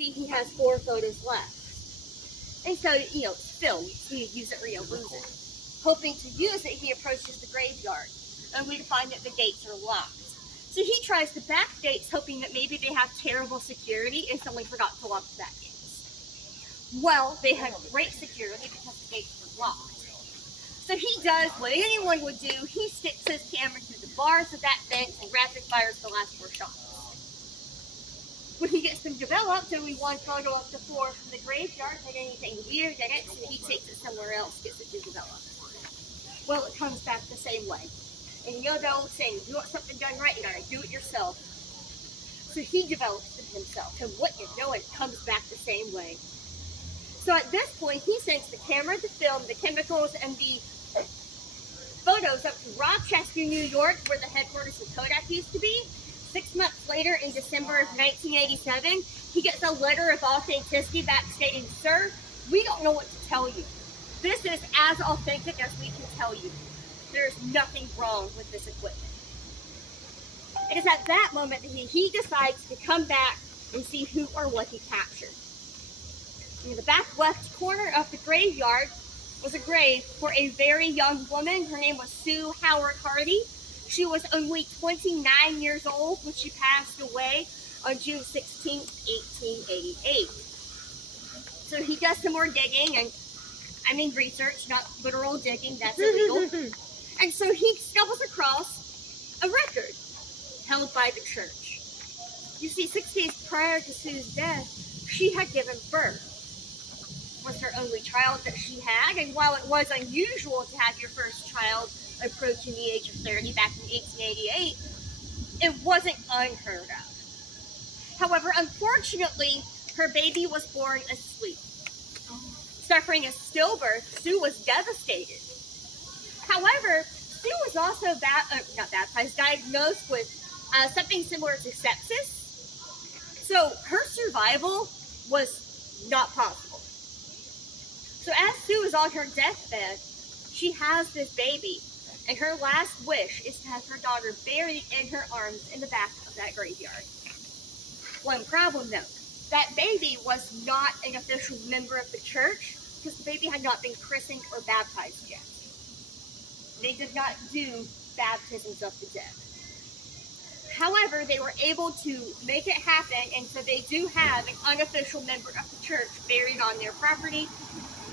See, he has 4 photos left. And so, it's filmed, so you use it or you lose it. Hoping to use it, he approaches the graveyard, only to find that the gates are locked. So he tries to back gates, hoping that maybe they have terrible security and someone forgot to lock the back gates. Well, they have great security because the gates were locked. So he does what anyone would do. He sticks his camera through the bars of that fence and rapid fires the last 4 shots. When he gets them developed, only 1 photo of the 4 from the graveyard had anything weird in it, so he takes it somewhere else, gets it developed. Well, it comes back the same way. And you know the old saying, if you want something done right, you gotta do it yourself. So he develops it himself, and what you know, it comes back the same way. So at this point, he sends the camera, the film, the chemicals, and the photos up to Rochester, New York, where the headquarters of Kodak used to be. 6 months later, in December of 1987, he gets a letter of authenticity back stating, "Sir, we don't know what to tell you. This is as authentic as we can tell you. There is nothing wrong with this equipment." It is at that moment that he decides to come back and see who or what he captured. In the back left corner of the graveyard was a grave for a very young woman. Her name was Sue Howard Hardy. She was only 29 years old when she passed away on June 16, 1888. So he does some more digging, and I mean research, not literal digging, that's illegal. And so he stumbles across a record held by the church. You see, 6 days prior to Sue's death, she had given birth. It was her only child that she had, and while it was unusual to have your first child approaching the age of 30 back in 1888, it wasn't unheard of. However, unfortunately, her baby was born asleep. Suffering a stillbirth, Sue was devastated. However, Sue was also diagnosed with something similar to sepsis. So her survival was not possible. So as Sue is on her deathbed, she has this baby, and her last wish is to have her daughter buried in her arms in the back of that graveyard. One problem though, that baby was not an official member of the church because the baby had not been christened or baptized yet. They did not do baptisms of the dead. However, they were able to make it happen, and so they do have an unofficial member of the church buried on their property,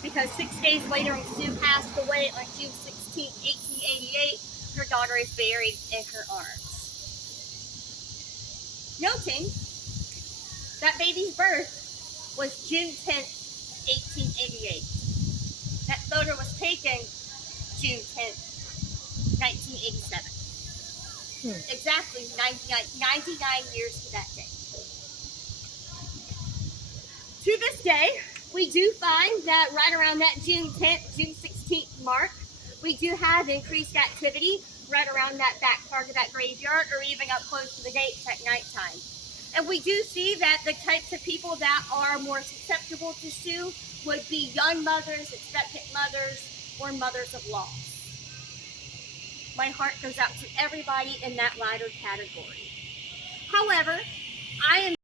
because 6 days later when Sue passed away on June 16, 1888, her daughter is buried in her arms. Noting that baby's birth was June 10, 1888. That photo was taken June 10, 1987. Exactly 99 years to that day. To this day, we do find that right around that June 10th, June 16th mark, we do have increased activity right around that back part of that graveyard, or even up close to the gates at nighttime. And we do see that the types of people that are more susceptible to Sue would be young mothers, expectant mothers, or mothers of loss. My heart goes out to everybody in that latter category. However, I am